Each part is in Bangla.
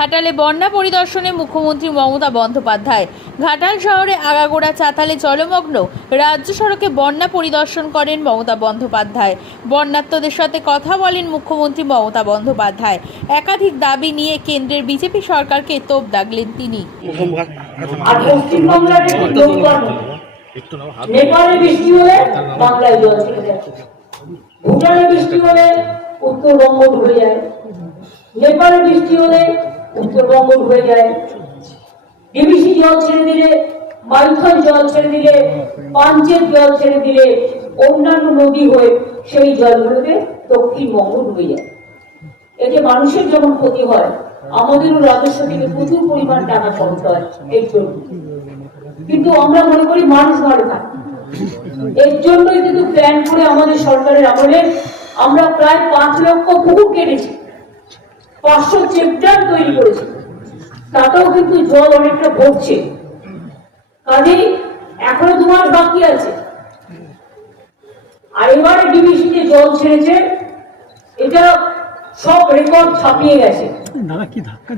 ঘাটালে বন্যা পরিদর্শনে মুখ্যমন্ত্রী মমতা বন্দ্যোপাধ্যায়। ঘাটাল শহরে আগাগোড়া চাতালে জলমগ্ন রাজ্য সড়কে বন্যা পরিদর্শন করেন মমতা বন্দ্যোপাধ্যায়। বন্যার্তদের সাথে কথা বলেন মুখ্যমন্ত্রী মমতা বন্দ্যোপাধ্যায়। একাধিক দাবি নিয়ে কেন্দ্রের বিজেপি সরকারকে তোপ দাগলেন তিনি। নেপালে বৃষ্টি হলে বাংলায় জল ছেড়ে যায়, ভুটানে বৃষ্টি হলে উত্তরবঙ্গ ডুবে যায়, নেপালে বৃষ্টি হলে উত্তরবঙ্গ ডুবে যায়, ডিবিসি জল ছেড়ে দিলে, মাইথন জল ছেড়ে দিলে, পাঞ্চের জল ছেড়ে দিলে অন্যান্য নদী হয়ে সেই জলগুলোতে দক্ষিণবঙ্গ ডুবে যায়। এতে মানুষের যখন ক্ষতি হয়, আমাদেরও রাজস্ব থেকে প্রচুর পরিমাণ টাকা খরচ হয় এই জন্য। কিন্তু আমরা মনে করি মানুষ ভালো থাকে, এর জন্যই কিন্তু প্ল্যান করে আমাদের সরকারের আমলে আমরা প্রায় 5 লক্ষ পুকুর কেটেছি, 500 চেকড্যাম তৈরি করেছি, তাতেও কিন্তু জল অনেকটা ভরছে। কাজেই এখনো 2 মাস বাকি আছে। আর এবারে ডিবিসিতে জল ছেড়েছে, এটা সব রেকর্ড ছাপিয়ে গেছে।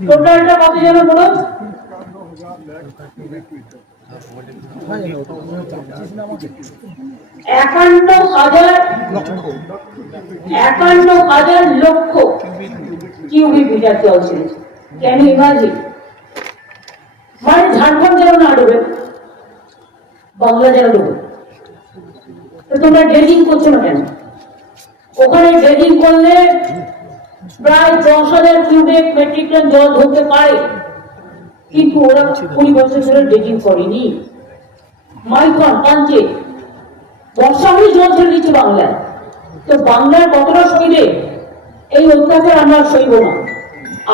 টোটালটা কত যেন বলো, 51,000 লক্ষ কিউবিক মিটার জল ছেড়েছে। Can you imagine? মানে ঝাড়খণ্ড যেন না ডুবে, বাংলা যেন ডুবে। তো তোমরা ড্রেজিং করছো না কেন? ওখানে ড্রেজিং করলে প্রায় 10,000 কিউবিক মেট্রিক টন জল ধরতে পারে, কিন্তু ওরা 20 বছর ধরে ড্রেজিং করেনি। মাইথন, পাঞ্চে বর্ষা হলে জল ছেড়ে দিচ্ছে বাংলায়। তো বাংলার কতটা সইবে? এই অত্যাচার আমরা সইব না।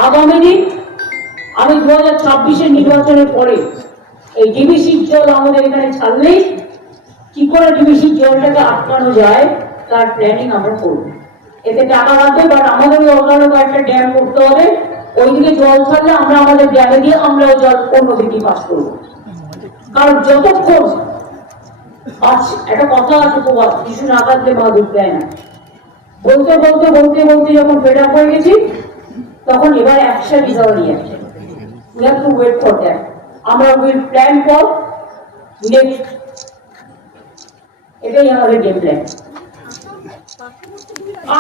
আগামী দিন আমি 2026-এর নির্বাচনের পরে এই ডিবিসির জল আমাদের এখানে ছাড়লেই কি করে ডিবিসির জলটাকে আটকানো যায় তার প্ল্যানিং আমরা করব। এতে টাকা লাগবে, বাট আমাদেরও অন্যান্য কয়েকটা ড্যাম করতে হবে। ওইদিকে জল ছাড়লে আমরা আমাদের ড্যামে দিয়ে আমরা ওই জল অন্যদিকে পাস করবো। কারণ যতক্ষণ একটা কথা আছে, প্রবাদ, কিছু না কাটলে মা দুধ দেয় না। বলতে বলতে বলতে বলতে যখন ফেড আপ হয়ে গেছি, তখন এবার action is our reaction. We have to wait for that. আমরা উইল প্ল্যান ফর নেক্সট, এটাই আমাদের গেম প্ল্যান।